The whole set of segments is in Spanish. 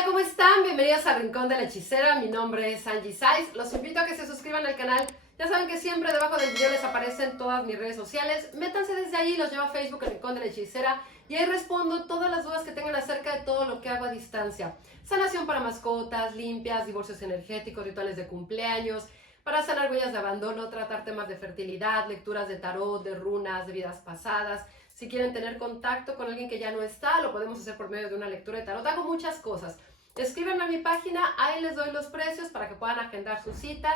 Hola, ¿cómo están? Bienvenidos a Rincón de la Hechicera. Mi nombre es Angie Saiz. Los invito a que se suscriban al canal. Ya saben que siempre debajo del video les aparecen todas mis redes sociales. Métanse desde ahí, los llevo a Facebook, el Rincón de la Hechicera, y ahí respondo todas las dudas que tengan acerca de todo lo que hago a distancia. Sanación para mascotas, limpias, divorcios energéticos, rituales de cumpleaños, para sanar huellas de abandono, tratar temas de fertilidad, lecturas de tarot, de runas, de vidas pasadas. Si quieren tener contacto con alguien que ya no está, lo podemos hacer por medio de una lectura de tarot. Hago muchas cosas. Escríbanme a mi página, ahí les doy los precios para que puedan agendar su cita.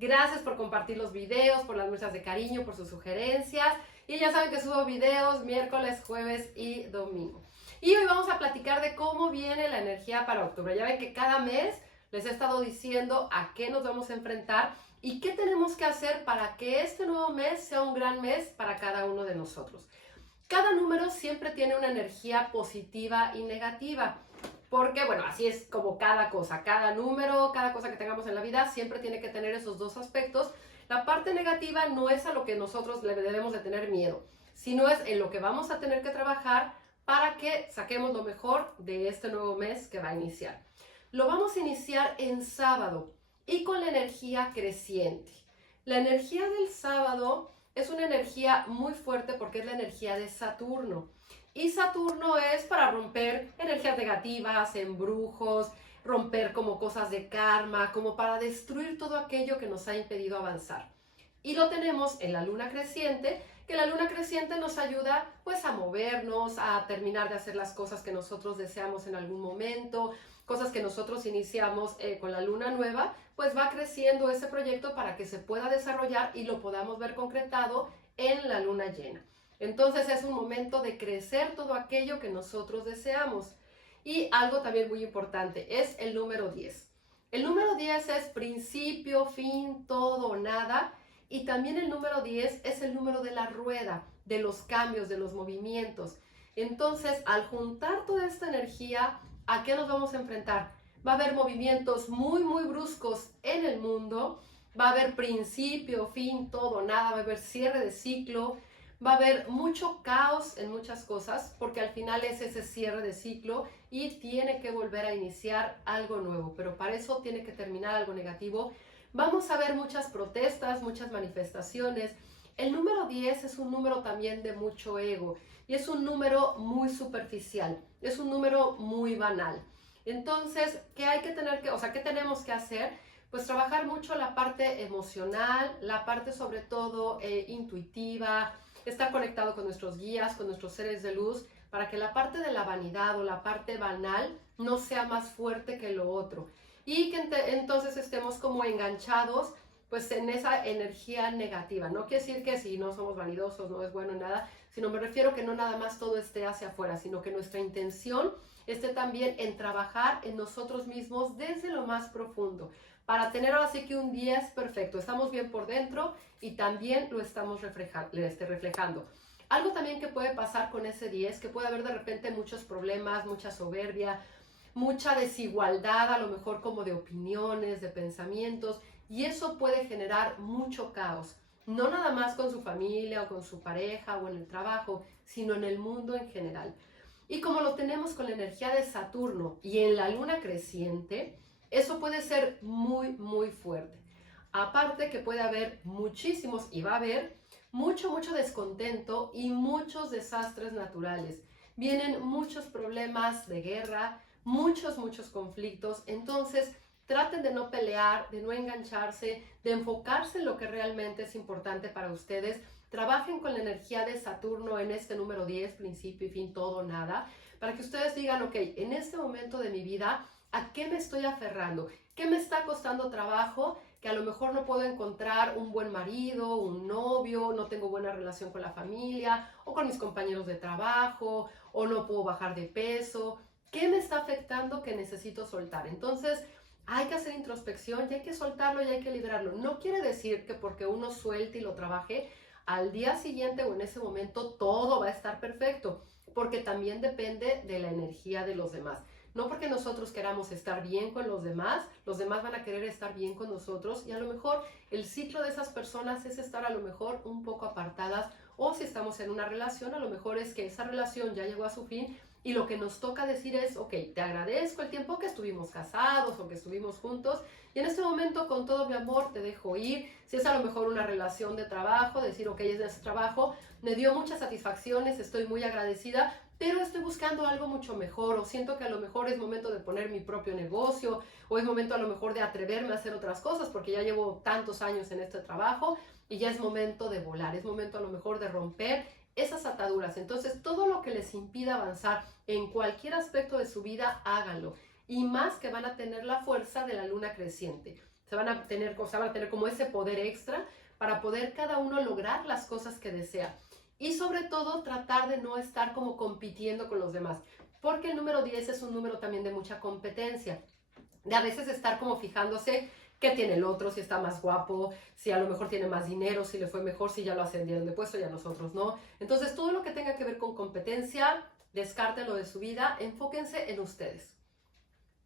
Gracias por compartir los videos, por las muestras de cariño, por sus sugerencias. Y ya saben que subo videos miércoles, jueves y domingo. Y hoy vamos a platicar de cómo viene la energía para octubre. Ya ven que cada mes les he estado diciendo a qué nos vamos a enfrentar y qué tenemos que hacer para que este nuevo mes sea un gran mes para cada uno de nosotros. Cada número siempre tiene una energía positiva y negativa, porque bueno, así es como cada cosa, cada número, cada cosa que tengamos en la vida siempre tiene que tener esos dos aspectos. La parte negativa no es a lo que nosotros le debemos de tener miedo, sino es en lo que vamos a tener que trabajar para que saquemos lo mejor de este nuevo mes que va a iniciar. Lo vamos a iniciar en sábado y con la energía creciente. La energía del sábado es una energía muy fuerte porque es la energía de Saturno. Y Saturno es para romper energías negativas, embrujos, romper como cosas de karma, como para destruir todo aquello que nos ha impedido avanzar. Y lo tenemos en la luna creciente, que la luna creciente nos ayuda pues a movernos, a terminar de hacer las cosas que nosotros deseamos en algún momento, cosas que nosotros iniciamos con la luna nueva, pues va creciendo ese proyecto para que se pueda desarrollar y lo podamos ver concretado en la luna llena. Entonces es un momento de crecer todo aquello que nosotros deseamos. Y algo también muy importante es el número 10. El número 10 es principio, fin, todo o nada. Y también el número 10 es el número de la rueda, de los cambios, de los movimientos. Entonces, al juntar toda esta energía, ¿a qué nos vamos a enfrentar? Va a haber movimientos muy, muy bruscos en el mundo. Va a haber principio, fin, todo, nada. Va a haber cierre de ciclo. Va a haber mucho caos en muchas cosas, porque al final es ese cierre de ciclo y tiene que volver a iniciar algo nuevo. Pero para eso tiene que terminar algo negativo. Vamos a ver muchas protestas, muchas manifestaciones. El número 10 es un número también de mucho ego y es un número muy superficial, es un número muy banal. Entonces, ¿qué hay que tener que, o sea, qué tenemos que hacer? Pues trabajar mucho la parte emocional, la parte sobre todo intuitiva, estar conectado con nuestros guías, con nuestros seres de luz, para que la parte de la vanidad o la parte banal no sea más fuerte que lo otro. Y que entonces estemos como enganchados pues en esa energía negativa. No quiere decir que si no somos vanidosos no es bueno nada, sino me refiero que no nada más todo esté hacia afuera, sino que nuestra intención esté también en trabajar en nosotros mismos desde lo más profundo, para tener ahora sí que un 10 perfecto. Estamos bien por dentro y también lo estamos reflejando. Algo también que puede pasar con ese 10, que puede haber de repente muchos problemas, mucha soberbia, mucha desigualdad, a lo mejor como de opiniones, de pensamientos, y eso puede generar mucho caos, no nada más con su familia o con su pareja o en el trabajo, sino en el mundo en general. Y como lo tenemos con la energía de Saturno y en la luna creciente, eso puede ser muy, muy fuerte. Aparte que puede haber muchísimos, y va a haber mucho, mucho descontento y muchos desastres naturales. Vienen muchos problemas de guerra, muchos, muchos conflictos. Entonces, traten de no pelear, de no engancharse, de enfocarse en lo que realmente es importante para ustedes. Trabajen con la energía de Saturno en este número 10, principio y fin, todo, nada, para que ustedes digan, ok, en este momento de mi vida, ¿a qué me estoy aferrando? ¿Qué me está costando trabajo? Que a lo mejor no puedo encontrar un buen marido, un novio, no tengo buena relación con la familia o con mis compañeros de trabajo, o no puedo bajar de peso. ¿Qué me está afectando que necesito soltar? Entonces, hay que hacer introspección y hay que soltarlo y hay que liberarlo. No quiere decir que porque uno suelte y lo trabaje, al día siguiente o en ese momento todo va a estar perfecto, porque también depende de la energía de los demás. No porque nosotros queramos estar bien con los demás van a querer estar bien con nosotros, y a lo mejor el ciclo de esas personas es estar a lo mejor un poco apartadas, o si estamos en una relación, a lo mejor es que esa relación ya llegó a su fin y lo que nos toca decir es, ok, te agradezco el tiempo que estuvimos casados o que estuvimos juntos y en este momento con todo mi amor te dejo ir. Si es a lo mejor una relación de trabajo, decir, ok, es de ese trabajo, me dio muchas satisfacciones, estoy muy agradecida, pero estoy buscando algo mucho mejor o siento que a lo mejor es momento de poner mi propio negocio o es momento a lo mejor de atreverme a hacer otras cosas porque ya llevo tantos años en este trabajo y ya es momento de volar, es momento a lo mejor de romper esas ataduras. Entonces, todo lo que les impida avanzar en cualquier aspecto de su vida, háganlo. Y más que van a tener la fuerza de la luna creciente. Van a tener como ese poder extra para poder cada uno lograr las cosas que desea. Y sobre todo, tratar de no estar como compitiendo con los demás. Porque el número 10 es un número también de mucha competencia. De a veces estar como fijándose qué tiene el otro, si está más guapo, si a lo mejor tiene más dinero, si le fue mejor, si ya lo ascendieron de puesto y a nosotros no. Entonces, todo lo que tenga que ver con competencia, descártenlo de su vida, enfóquense en ustedes.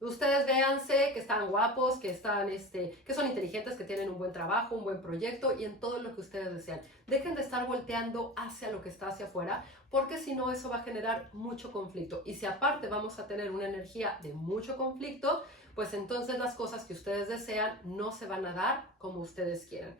Ustedes véanse que están guapos, que son inteligentes, que tienen un buen trabajo, un buen proyecto y en todo lo que ustedes desean. Dejen de estar volteando hacia lo que está hacia afuera, porque si no eso va a generar mucho conflicto. Y si aparte vamos a tener una energía de mucho conflicto, pues entonces las cosas que ustedes desean no se van a dar como ustedes quieran.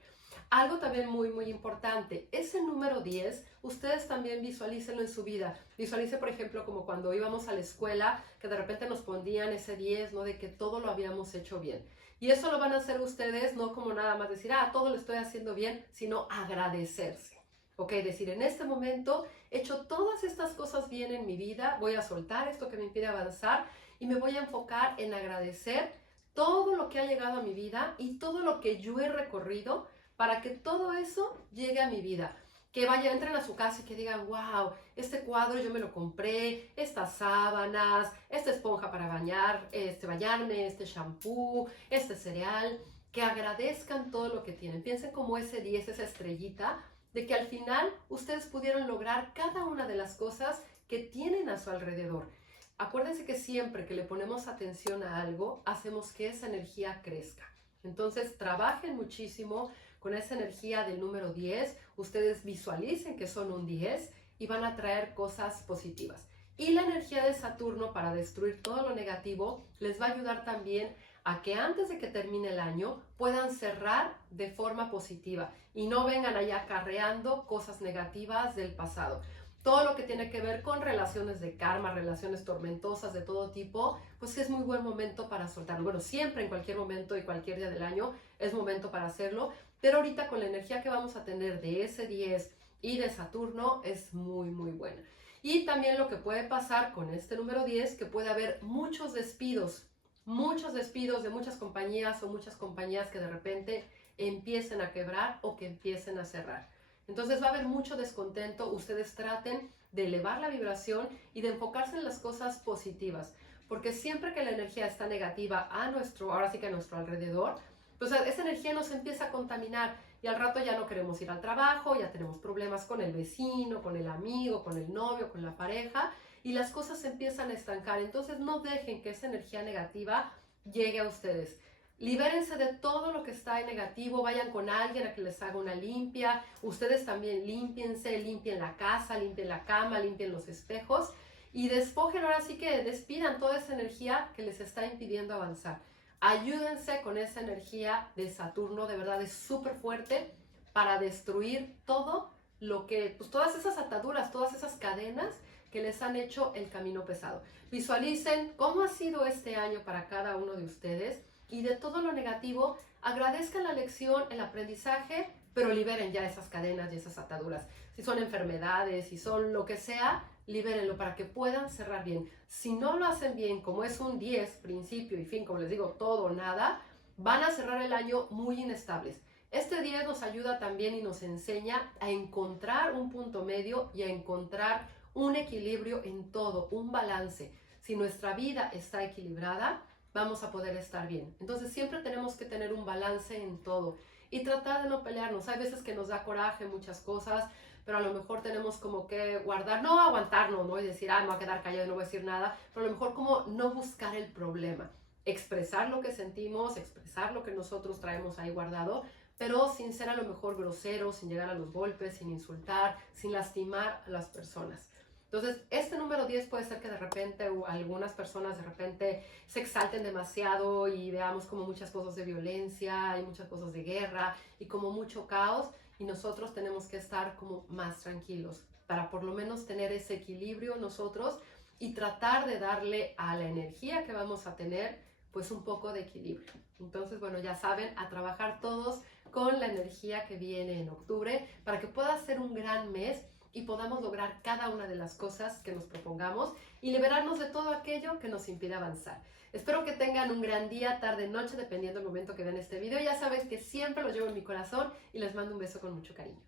Algo también muy, muy importante, ese número 10, ustedes también visualícenlo en su vida. Visualice, por ejemplo, como cuando íbamos a la escuela, que de repente nos ponían ese 10, ¿no? De que todo lo habíamos hecho bien. Y eso lo van a hacer ustedes, no como nada más decir, todo lo estoy haciendo bien, sino agradecerse. Ok, decir, en este momento he hecho todas estas cosas bien en mi vida, voy a soltar esto que me impide avanzar y me voy a enfocar en agradecer todo lo que ha llegado a mi vida y todo lo que yo he recorrido para que todo eso llegue a mi vida. Que entren a su casa y que digan, wow, este cuadro yo me lo compré, estas sábanas, esta esponja para bañarme, este shampoo, este cereal, que agradezcan todo lo que tienen. Piensen como ese 10, esa estrellita, de que al final ustedes pudieron lograr cada una de las cosas que tienen a su alrededor. Acuérdense que siempre que le ponemos atención a algo, hacemos que esa energía crezca. Entonces, trabajen muchísimo con esa energía del número 10, ustedes visualicen que son un 10 y van a traer cosas positivas. Y la energía de Saturno para destruir todo lo negativo les va a ayudar también a que antes de que termine el año puedan cerrar de forma positiva y no vengan allá acarreando cosas negativas del pasado. Todo lo que tiene que ver con relaciones de karma, relaciones tormentosas de todo tipo, pues es muy buen momento para soltarlo. Bueno, siempre en cualquier momento y cualquier día del año es momento para hacerlo, pero ahorita con la energía que vamos a tener de ese 10 y de Saturno es muy, muy buena. Y también lo que puede pasar con este número 10, que puede haber muchos despidos de muchas compañías o muchas compañías que de repente empiecen a quebrar o que empiecen a cerrar. Entonces va a haber mucho descontento. Ustedes traten de elevar la vibración y de enfocarse en las cosas positivas, porque siempre que la energía está negativa ahora sí que a nuestro alrededor, pues esa energía nos empieza a contaminar y al rato ya no queremos ir al trabajo, ya tenemos problemas con el vecino, con el amigo, con el novio, con la pareja y las cosas se empiezan a estancar. Entonces no dejen que esa energía negativa llegue a ustedes. Libérense de todo lo que está en negativo, vayan con alguien a que les haga una limpia, ustedes también límpiense, limpien la casa, limpien la cama, limpien los espejos y despojen, ahora sí que despidan toda esa energía que les está impidiendo avanzar. Ayúdense con esa energía de Saturno, de verdad es súper fuerte para destruir todo lo que, pues todas esas ataduras, todas esas cadenas que les han hecho el camino pesado. Visualicen cómo ha sido este año para cada uno de ustedes y de todo lo negativo, agradezcan la lección, el aprendizaje, pero liberen ya esas cadenas y esas ataduras. Si son enfermedades, si son lo que sea, libérenlo para que puedan cerrar bien. Si no lo hacen bien, como es un 10, principio y fin, como les digo, todo o nada, van a cerrar el año muy inestables. Este 10 nos ayuda también y nos enseña a encontrar un punto medio y a encontrar un equilibrio en todo, un balance. Si nuestra vida está equilibrada, vamos a poder estar bien. Entonces siempre tenemos que tener un balance en todo y tratar de no pelearnos. Hay veces que nos da coraje muchas cosas, pero a lo mejor tenemos como que guardar, no aguantarnos, ¿no? Y decir, me voy a quedar callado y no voy a decir nada, pero a lo mejor como no buscar el problema. Expresar lo que sentimos, expresar lo que nosotros traemos ahí guardado, pero sin ser a lo mejor grosero, sin llegar a los golpes, sin insultar, sin lastimar a las personas. Entonces, este número 10 puede ser que de repente algunas personas de repente se exalten demasiado y veamos como muchas cosas de violencia y muchas cosas de guerra y como mucho caos, y nosotros tenemos que estar como más tranquilos para por lo menos tener ese equilibrio nosotros y tratar de darle a la energía que vamos a tener pues un poco de equilibrio. Entonces, bueno, ya saben, a trabajar todos con la energía que viene en octubre para que pueda ser un gran mes y podamos lograr cada una de las cosas que nos propongamos y liberarnos de todo aquello que nos impide avanzar. Espero que tengan un gran día, tarde, noche, dependiendo del momento que vean este video. Ya sabes que siempre lo llevo en mi corazón y les mando un beso con mucho cariño.